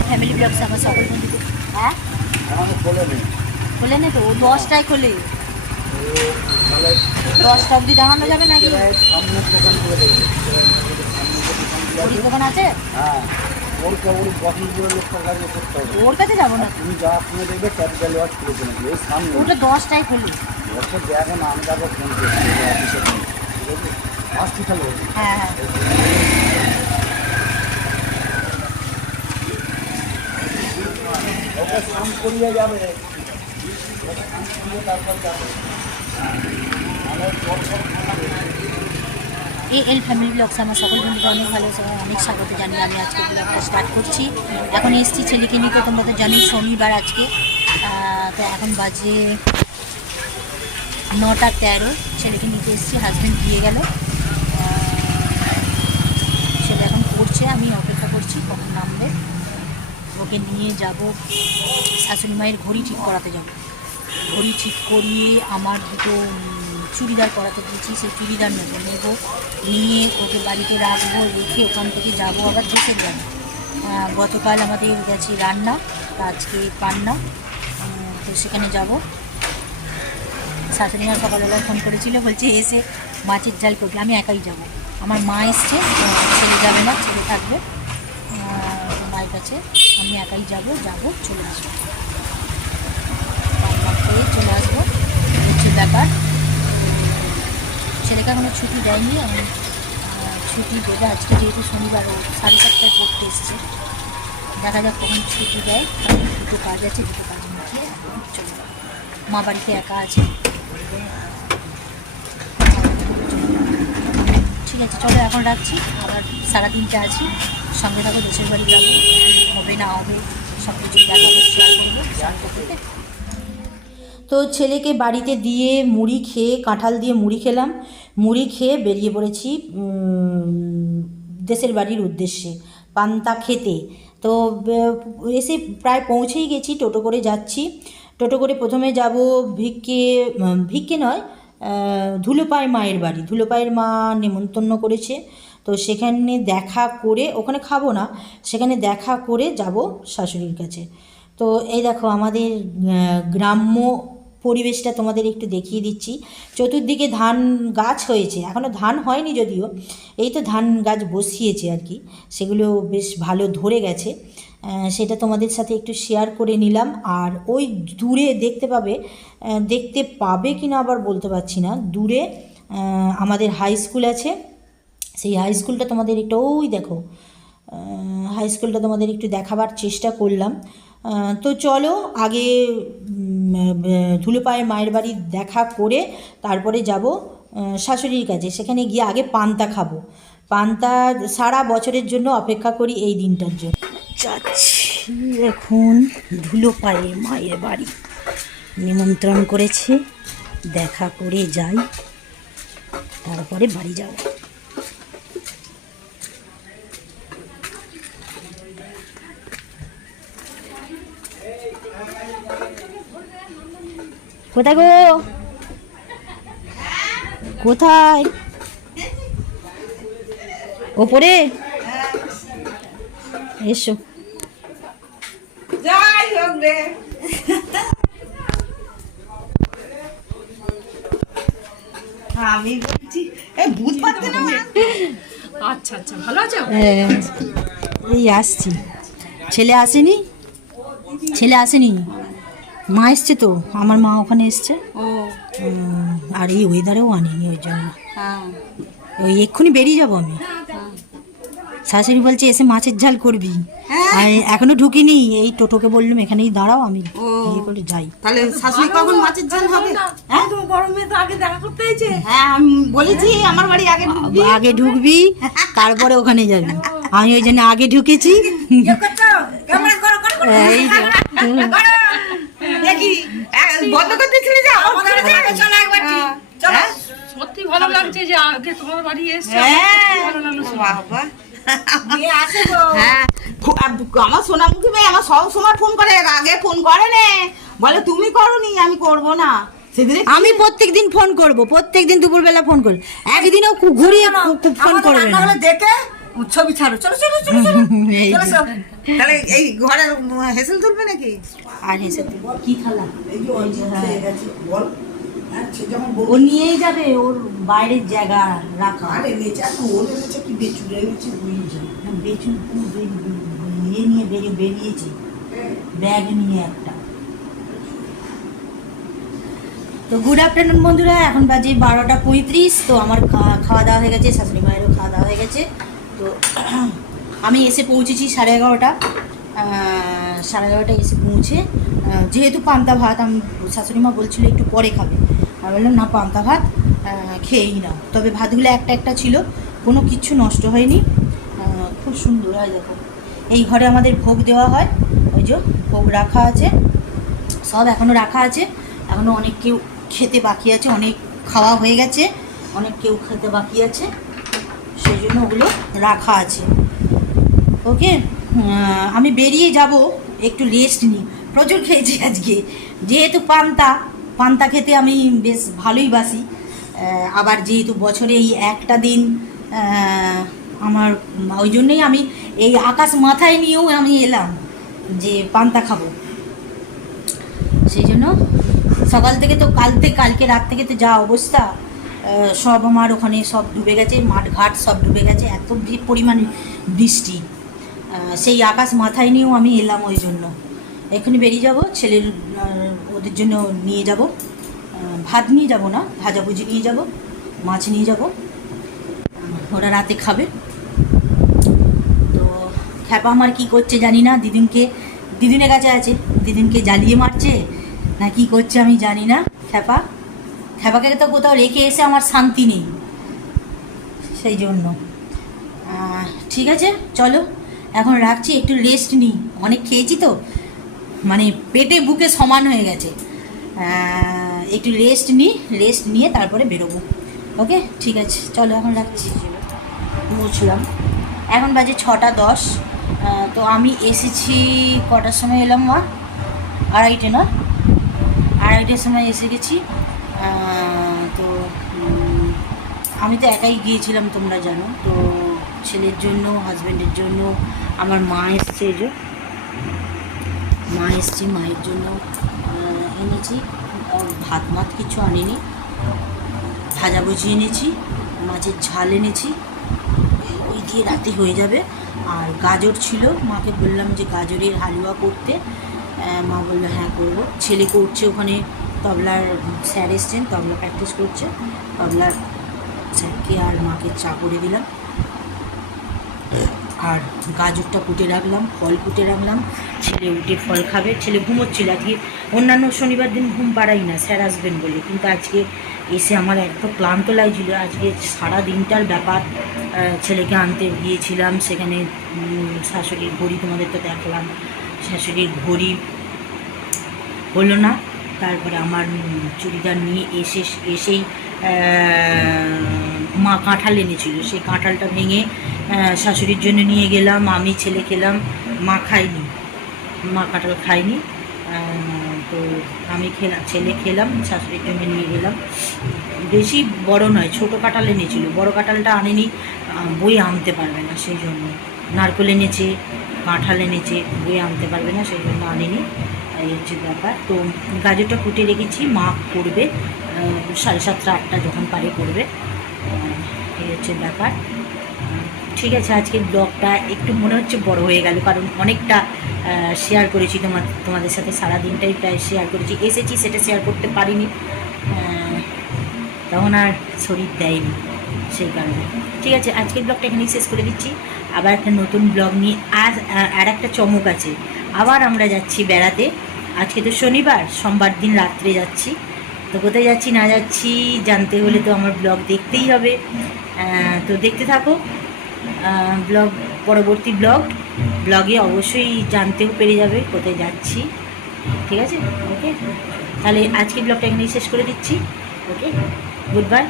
Family blogs আমার সকল বন্ধুদের হ্যাঁ? আমাকে বলে নেই খোলে না তো ও দশটায় খোলে। দশটা অবধি দাঁড়ানো যাবে নাকি? দোকান আছে? হ্যাঁ। ওর ওর বসন্তপুরের লোকটার কাছে করতে হবে। ওর কাছে যাব না। তুমি যা শুনে দেখবে ক্যাপিটাল ওয়াচ খুলেছে নাকি? এই সামনে। ওটা দশটায় খোলে। বছর দেখো না আমি তারপর ফোন করছি। অফিসে আসছি তাহলে। হ্যাঁ হ্যাঁ। ওকে যাবে করিয়ে তারপর যাবে এল ফ্যামিলি ব্লগস আমার সকল বন্ধুকে অনেক ভালো অনেক স্বাগত জানি আমি আজকে ব্লগটা স্টার্ট করছি। এখন এসছি ছেলেকে নিতে তোমরা তো জানি শনিবার আজকে। তো এখন বাজে নটা তেরো। ছেলেকে নিতে এসেছি হাজব্যান্ড দিয়ে গেল আহ, ছেলে এখন পড়ছে আমি অপেক্ষা করছি কখন নামবে ওকে নিয়ে যাব। শাশুড়ি মায়ের ঘড়ি ঠিক করাতে যাব। ঘড়ি ঠিক করিয়ে আমার দুটো চুড়িদার করাতে দিয়েছি সেই চুড়িদার নেব নেব, নিয়ে ওকে বাড়িতে রাখব, রেখে ওখান থেকে যাব আবার দেশের বাড়ি। গতকাল আমাদের গেছে রান্না, আজকে পান্না তো সেখানে যাব। শাশুড়ি মা সকালবেলায় ফোন করেছিল, বলছে, এসে মাছের জাল করবে, আমি একাই যাব। আমার মা এসছে, ছেলে যাবে না, ছেলে থাকবে। মায়ের কাছে, আমি একাই যাব যাব, চলে আসব। খেয়ে চলে আসব। হচ্ছে ব্যাপার, ছেলেকে এখনও ছুটি দেয়নি, আমি ছুটি দেবে। আজকে যেহেতু শনিবার, ও সাড়ে সাতটায় পড়তে এসছে। দেখা যাক কখন ছুটি দেয়। দুটো কাজ আছে, দুটো কাজ মিটিয়ে চলে। যাব মা বাড়িতে একা আছে। ঠিক আছে, চলো এখন রাখছি। আবার সারাদিনটা আছি। সঙ্গে থাকো, দেশের বাড়ি যাব। হবে না হবে, সব কিছু দেখাবো শেয়ার করব তো ছেলেকে বাড়িতে দিয়ে মুড়ি খেয়ে, কাঁঠাল দিয়ে মুড়ি খেলাম। মুড়ি খেয়ে বেরিয়ে পড়েছি দেশের বাড়ির উদ্দেশ্যে, পান্তা খেতে। তো এসে প্রায় পৌঁছেই গেছি, টোটো করে যাচ্ছি। টোটো করে প্রথমে যাব ভিক্ষে ভিক্ষে নয় ধুলোপায়ের মায়ের বাড়ি। ধুলোপায়ের মা নেমন্তন্ন করেছে। তো সেখানে দেখা করে, ওখানে খাব না, সেখানে দেখা করে যাব শাশুড়ির কাছে। তো এই দেখো আমাদের গ্রাম্য পরিবেশটা তোমাদের একটু দেখিয়ে দিচ্ছি। চতুর্দিকে ধান গাছ হয়েছে এখনও ধান হয়নি যদিও। এই তো ধান গাছ বসিয়েছে আর কি, সেগুলো বেশ ভালো ধরে গেছে। সেটা তোমাদের সাথে একটু শেয়ার করে নিলাম। আর ওই দূরে দেখতে পাবে দেখতে পাবে কি না আবার বলতে পারছি না। দূরে আমাদের হাই স্কুল আছে। সেই হাই স্কুলটা তোমাদের একটু, ওই দেখো হাই স্কুলটা তোমাদের একটু দেখাবার চেষ্টা করলাম। তো চলো, আগে ধুলোপায়ের মায়ের বাড়ি দেখা করে তারপরে যাব শাশুড়ির কাছে। সেখানে গিয়ে আগে পান্তা খাব। পান্তা সারা বছরের জন্য অপেক্ষা করি এই দিনটার জন্য। যাচ্ছি এখন ধুলো পায়ে মায়ের বাড়ি। নিমন্ত্রণ করেছে, দেখা করে যাই, তারপরে বাড়ি যাব। কোথায় গো? কোথায়? ওপরে? এসো। যাই হোক রে। আমি বলছি এই ভূত পাচ্ছে না আচ্ছা আচ্ছা ভালো আছো? হ্যাঁ, এই আসছি। ছেলে আসেনি? ছেলে আসেনি? মা এসছে তো? আমার মা ওখানে এসছে। ও। আর এই ওয়েদারেও আনিনি ওই জন্য। হ্যাঁ। ওই এক্ষুনি বেরিয়ে যাব আমি। শাশুড়ি বলছে এসে মাছের ঝাল করবি। আর এখনও ঢুকিনি। এই টোটোকে বললাম এখানেই দাঁড়াও আমি ইয়ে করে যাই। তাহলে শাশুড়ি কখন মাছের ঝাল হবে? হ্যাঁ? তো গরমে তো আগে দেখা করতে হয়েছে হ্যাঁ আমি বলেছি আমার বাড়ি আগে ঢুকবি। আগে ঢুকবি তারপরে ওখানে যাবি। আমি ওই জন্য আগে ঢুকেছি। ইয়ে করছ? ক্যামেরা করো, করো, করো। এই দেখি বন্ধ করতে ছিলে যে আমার ঘরে একবার। সত্যি ভালো লাগছে যে আগে তোমার বাড়ি এসছে হ্যাঁ। ভালো লাগল বাবা। হ্যাঁ, আমার সোনামুখী মেয়ে আমার সব সময় ফোন করে আগে ফোন করে নে বলে তুমি করনি আমি করব না। আমি প্রত্যেক দিন ফোন করব প্রত্যেক দিন দুপুরবেলা ফোন করব একদিনও ঘুরিয়ে ফোন করবে না দেখে ছবি ছাড়ো। চলো চলো চলো তাহলে এই ঘরে হেসেল তুলবে নাকি? আর হেসে দিল। কি থালা? এই যে গেছে। বল। ও নিয়েই যাবে ওর বাইরের জায়গা রাখা। আর এনেছে আর ওর এনেছে কি বেচুরে এনেছে বুঝছে বেচু নিয়ে নিয়ে বেরিয়ে বেরিয়েছে। ব্যাগ নিয়ে একটা। তো গুড আফটারনুন বন্ধুরা এখন বাজে বারোটা পঁয়ত্রিশ তো আমার খাওয়া দাওয়া হয়ে গেছে শাশুড়ি মায়েরও খাওয়া দাওয়া হয়ে গেছে। তো আমি এসে পৌঁছেছি সাড়ে এগারোটা। সাড়ে এগারোটা এসে পৌঁছে। যেহেতু পান্তা ভাত, আমি শাশুড়ি মা বলছিল একটু পরে খাবে। আমি বললাম, না, পান্তা ভাত খেয়েই না তবে ভাতগুলো একটা একটা ছিল, কোনো কিচ্ছু নষ্ট হয়নি। খুব সুন্দর হয়, দেখো। এই ঘরে আমাদের ভোগ দেওয়া হয়, ওই যে ভোগ রাখা আছে, সব এখনও রাখা আছে। এখনও অনেক কেউ খেতে বাকি আছে, অনেক খাওয়া হয়ে গেছে, অনেক কেউ খেতে বাকি আছে। সেই জন্য ওগুলো রাখা আছে। ওকে? আমি বেরিয়ে যাব, একটু রেস্ট নিই প্রচুর খেয়েছি আজকে। যেহেতু পান্তা পান্তা খেতে আমি বেশ ভালোই বাসি। আবার যেহেতু বছরে এই একটা দিন আমার, ওই জন্যই আমি এই আকাশ মাথায় নিয়েও আমি এলাম যে পান্তা খাব। সেই জন্য সকাল থেকে তো কাল থেকে, কালকে রাত থেকে তো যা অবস্থা সব আমার ওখানে সব ডুবে গেছে মাঠ ঘাট সব ডুবে গেছে, এত পরিমাণে বৃষ্টি। সেই আকাশ মাথায় নিয়েও আমি এলাম ওই জন্য। এখনই বেরিয়ে যাব, ছেলের ওদের জন্য নিয়ে যাব। ভাত নিয়ে যাব না ভাজাভুজি নিয়ে যাব, মাছ নিয়ে যাব। ওরা রাতে খাবে। তো খ্যাপা আমার কি করছে জানি না দিদিনকে দিদিনের কাছে আছে দিদিনকে জ্বালিয়ে মারছে, না কি করছে আমি জানি না, খ্যাপা। খ্যাপাকে তো কোথাও রেখে এসে আমার শান্তি নেই, সেই জন্য। ঠিক আছে, চলো। এখন রাখছি, একটু রেস্ট নিই। অনেক খেয়েছি তো? মানে পেটে বুকে সমান হয়ে গেছে। একটু রেস্ট নিই রেস্ট নিয়ে তারপরে বেরোবো। ওকে ঠিক আছে, চলো এখন রাখছি। মুছলাম। এখন বাজে ছটা দশ। তো আমি এসেছি কটার সময় এলাম, মা? আড়াইটে না? আড়াইটের সময় এসে গেছি। তো আমি তো একাই গিয়েছিলাম, তোমরা জানো। তো ছেলের জন্য হাজব্যান্ডের জন্য, আমার মা এসছে এই যে। মা এসছে মায়ের জন্য এনেছি। ভাত মাত কিছু আনিনি। ভাজাভুজি এনেছি, মাছের ঝাল এনেছি। ওই দিয়ে রাতে হয়ে যাবে। আর গাজর ছিল, মাকে বললাম যে গাজরের হালুয়া করতে। মা বলল হ্যাঁ করব। ছেলে করছে ওখানে, তবলার স্যার এসছেন, তবলা প্র্যাকটিস করছে। তবলার স্যারকে আর মাকে চা করে দিলাম। আর গাজরটা কুটে রাখলাম, ফল কুটে রাখলাম। ছেলে উঠে ফল খাবে। ছেলে ঘুমোচ্ছিল আজকে। অন্যান্য শনিবার দিন ঘুম পাড়াই না, স্যার আসবেন বলে। কিন্তু আজকে এসে আমার এত ক্লান্ত লাগছিল। আজকে সারা দিনটার ব্যাপার ছেলেকে আনতে গিয়েছিলাম। সেখানে শাশুড়ির ঘড়ি তোমাদের তো দেখলাম। শাশুড়ির ঘড়ি হলো না। তারপরে আমার চুড়িদার নিয়ে এসে, এসেই মা কাঁঠাল এনেছিল। সেই কাঁঠালটা ভেঙে শাশুড়ির জন্য নিয়ে গেলাম, আমি ছেলে খেলাম, মা খাইনি মা কাঁঠাল খাইনি তো আমি খেলাম ছেলে খেলাম, শাশুড়ির জন্য নিয়ে গেলাম। বেশি বড় নয়, ছোট কাঁঠাল এনেছিল, বড় কাঁঠালটা আনেনি বই আনতে পারবে না সেই জন্য। নারকেল এনেছে, কাঁঠাল এনেছে, বই আনতে পারবে না সেই জন্য আনেনি, এই হচ্ছে ব্যাপার। তো গাজরটা কুটে রেখেছি, মা করবে সাড়ে সাতটা, আটটা যখন পারে করবে এই হচ্ছে ব্যাপার। ঠিক আছে, আজকের ব্লগটা একটু মনে হচ্ছে বড় হয়ে গেল, কারণ অনেকটা শেয়ার করেছি তোমার, তোমাদের সাথে সারা দিনটাই প্রায় শেয়ার করেছি। এসেছি, সেটা শেয়ার করতে পারিনি। তখন আর শরীর দেয়নি, সেই কারণে। ঠিক আছে, আজকের ব্লগটা এখানেই শেষ করে দিচ্ছি। আবার একটা নতুন ব্লগ নিয়ে আজ আর একটা চমক আছে। আবার আমরা যাচ্ছি বেড়াতে। আজকে তো শনিবার, সোমবার দিন রাত্রে যাচ্ছি। তো কোথায় যাচ্ছি না যাচ্ছি, জানতে হলে তো আমার ব্লগ দেখতেই হবে। তো দেখতে থাকো। ব্লগ পরবর্তী ব্লগ ব্লগে অবশ্যই জানতেও পেরে যাবে কোথায় যাচ্ছি। ঠিক আছে? ওকে তাহলে আজকে ব্লগটা এখানেই শেষ করে দিচ্ছি। Okay good bye